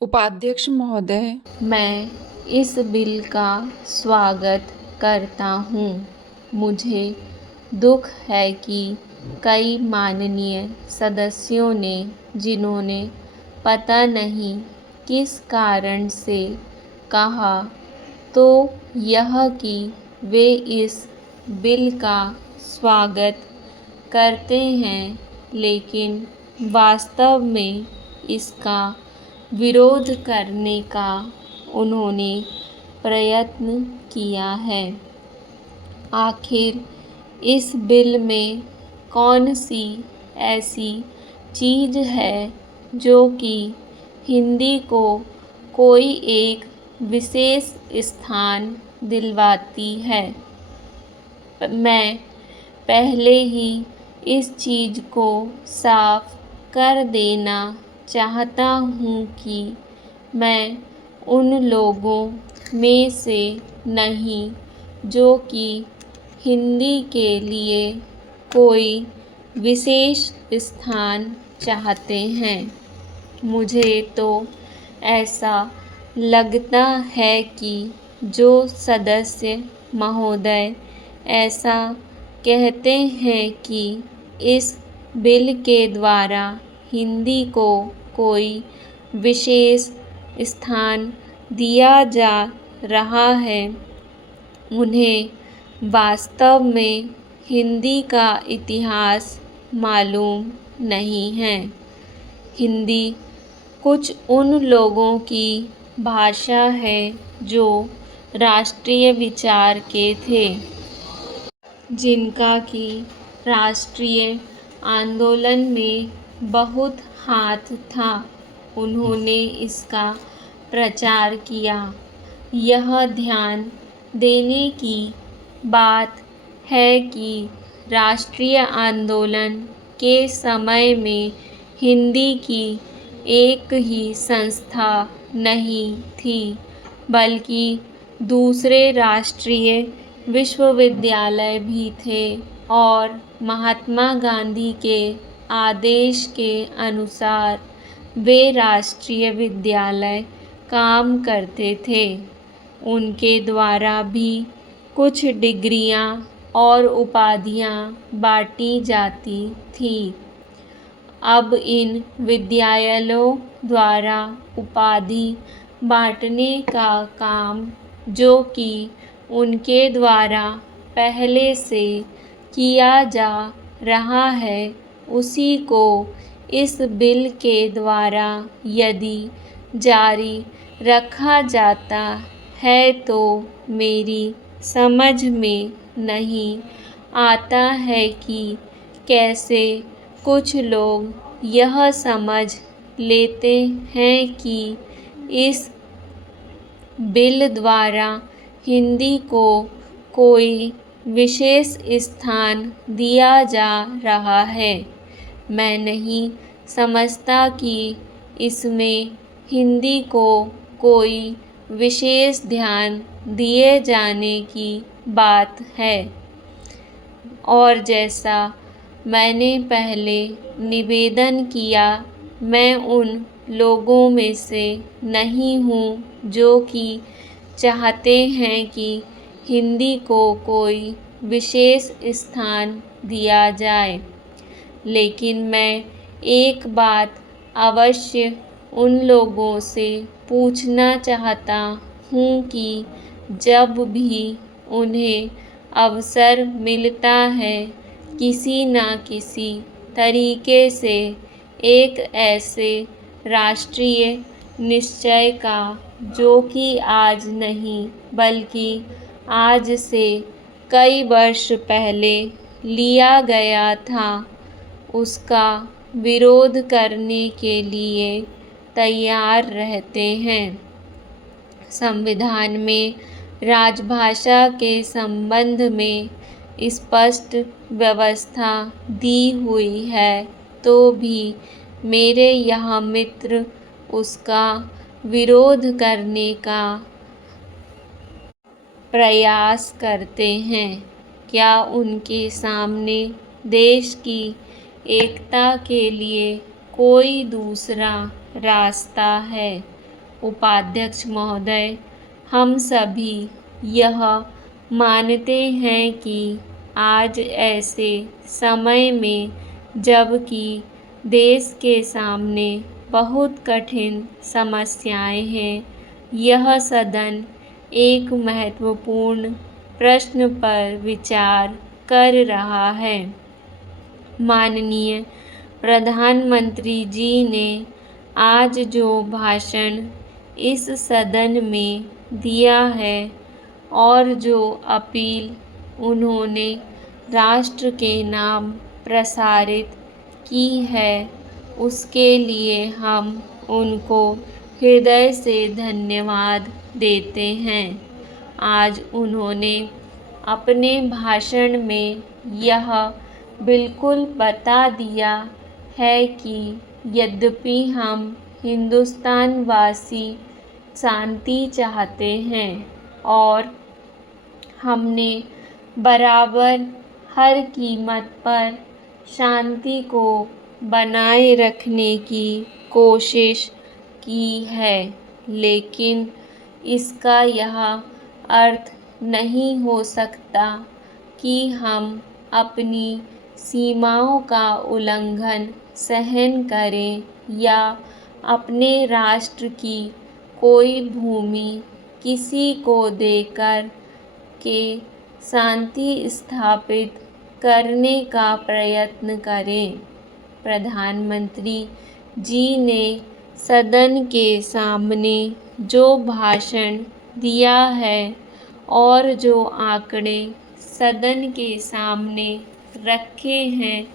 उपाध्यक्ष महोदय, मैं इस बिल का स्वागत करता हूँ। मुझे दुख है कि कई माननीय सदस्यों ने, जिन्होंने पता नहीं किस कारण से कहा, तो यह कि वे इस बिल का स्वागत करते हैं, लेकिन वास्तव में इसका विरोध करने का उन्होंने प्रयत्न किया है। आखिर इस बिल में कौन सी ऐसी चीज़ है जो कि हिंदी को कोई एक विशेष स्थान दिलवाती है? मैं पहले ही इस चीज़ को साफ कर देना चाहता हूँ कि मैं उन लोगों में से नहीं जो कि हिंदी के लिए कोई विशेष स्थान चाहते हैं। मुझे तो ऐसा लगता है कि जो सदस्य महोदय ऐसा कहते हैं कि इस बिल के द्वारा हिंदी को कोई विशेष स्थान दिया जा रहा है, उन्हें वास्तव में हिंदी का इतिहास मालूम नहीं है। हिंदी कुछ उन लोगों की भाषा है जो राष्ट्रीय विचार के थे, जिनका कि राष्ट्रीय आंदोलन में बहुत हाथ था। उन्होंने इसका प्रचार किया। यह ध्यान देने की बात है कि राष्ट्रीय आंदोलन के समय में हिंदी की एक ही संस्था नहीं थी, बल्कि दूसरे राष्ट्रीय विश्वविद्यालय भी थे और महात्मा गांधी के आदेश के अनुसार वे राष्ट्रीय विद्यालय काम करते थे। उनके द्वारा भी कुछ डिग्रियां और उपाधियां बांटी जाती थी। अब इन विद्यालयों द्वारा उपाधि बांटने का काम, जो कि उनके द्वारा पहले से किया जा रहा है, उसी को इस बिल के द्वारा यदि जारी रखा जाता है तो मेरी समझ में नहीं आता है कि कैसे कुछ लोग यह समझ लेते हैं कि इस बिल द्वारा हिंदी को कोई विशेष स्थान दिया जा रहा है। मैं नहीं समझता कि इसमें हिंदी को कोई विशेष ध्यान दिए जाने की बात है। और जैसा मैंने पहले निवेदन किया, मैं उन लोगों में से नहीं हूँ जो कि चाहते हैं कि हिंदी को कोई विशेष स्थान दिया जाए। लेकिन मैं एक बात अवश्य उन लोगों से पूछना चाहता हूँ कि जब भी उन्हें अवसर मिलता है, किसी न किसी तरीके से एक ऐसे राष्ट्रीय निश्चय का, जो कि आज नहीं बल्कि आज से कई वर्ष पहले लिया गया था, उसका विरोध करने के लिए तैयार रहते हैं। संविधान में राजभाषा के संबंध में स्पष्ट व्यवस्था दी हुई है, तो भी मेरे यह मित्र उसका विरोध करने का प्रयास करते हैं। क्या उनके सामने देश की एकता के लिए कोई दूसरा रास्ता है? उपाध्यक्ष महोदय, हम सभी यह मानते हैं कि आज ऐसे समय में जबकि देश के सामने बहुत कठिन समस्याएं हैं, यह सदन एक महत्वपूर्ण प्रश्न पर विचार कर रहा है। माननीय प्रधानमंत्री जी ने आज जो भाषण इस सदन में दिया है और जो अपील उन्होंने राष्ट्र के नाम प्रसारित की है, उसके लिए हम उनको हृदय से धन्यवाद देते हैं। आज उन्होंने अपने भाषण में यह बिल्कुल बता दिया है कि यद्यपि हम हिंदुस्तान वासी शांति चाहते हैं और हमने बराबर हर कीमत पर शांति को बनाए रखने की कोशिश की है, लेकिन इसका यह अर्थ नहीं हो सकता कि हम अपनी सीमाओं का उल्लंघन सहन करें या अपने राष्ट्र की कोई भूमि किसी को देकर के शांति स्थापित करने का प्रयत्न करें। प्रधानमंत्री जी ने सदन के सामने जो भाषण दिया है और जो आंकड़े सदन के सामने रखे हैं,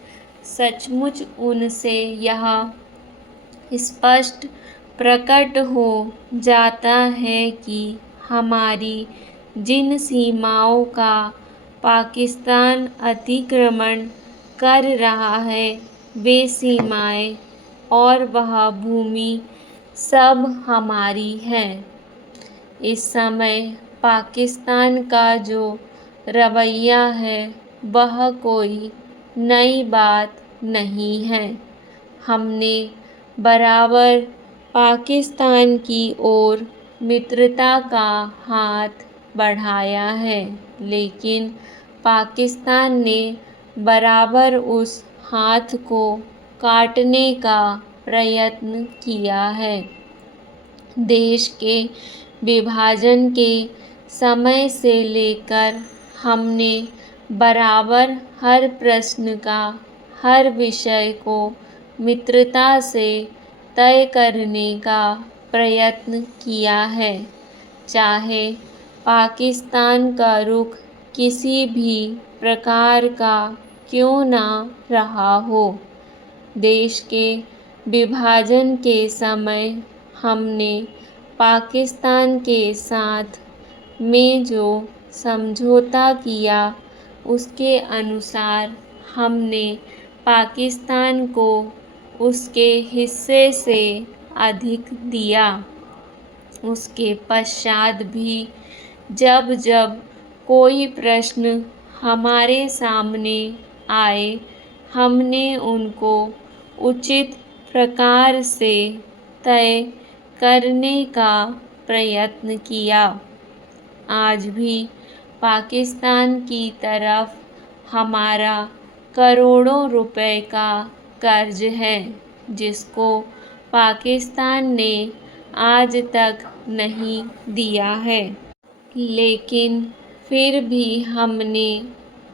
सचमुच उनसे यह स्पष्ट प्रकट हो जाता है कि हमारी जिन सीमाओं का पाकिस्तान अतिक्रमण कर रहा है, वे सीमाएं और वह भूमि सब हमारी है। इस समय पाकिस्तान का जो रवैया है, वह कोई नई बात नहीं है। हमने बराबर पाकिस्तान की ओर मित्रता का हाथ बढ़ाया है, लेकिन पाकिस्तान ने बराबर उस हाथ को काटने का प्रयत्न किया है। देश के विभाजन के समय से लेकर हमने बराबर हर प्रश्न का, हर विषय को मित्रता से तय करने का प्रयत्न किया है, चाहे पाकिस्तान का रुख किसी भी प्रकार का क्यों ना रहा हो। देश के विभाजन के समय हमने पाकिस्तान के साथ में जो समझौता किया, उसके अनुसार हमने पाकिस्तान को उसके हिस्से से अधिक दिया। उसके पश्चात भी जब जब कोई प्रश्न हमारे सामने आए, हमने उनको उचित प्रकार से तय करने का प्रयत्न किया। आज भी पाकिस्तान की तरफ हमारा करोड़ों रुपए का कर्ज है, जिसको पाकिस्तान ने आज तक नहीं दिया है। लेकिन फिर भी हमने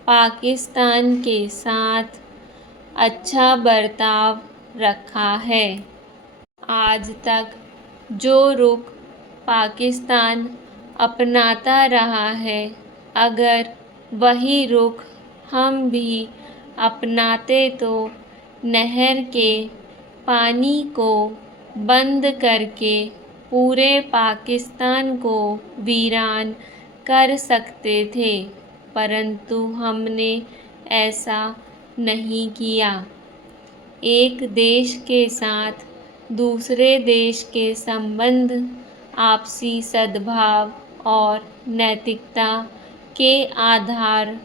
पाकिस्तान के साथ अच्छा बर्ताव रखा है। आज तक जो रुख पाकिस्तान अपनाता रहा है, अगर वही रुख हम भी अपनाते तो नहर के पानी को बंद करके पूरे पाकिस्तान को वीरान कर सकते थे, परंतु हमने ऐसा नहीं किया। एक देश के साथ दूसरे देश के संबंध आपसी सद्भाव और नैतिकता के आधार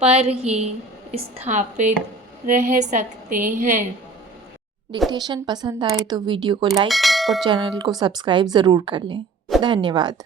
पर ही स्थापित रह सकते हैं। डिक्टेशन पसंद आए तो वीडियो को लाइक और चैनल को सब्सक्राइब ज़रूर कर लें। धन्यवाद।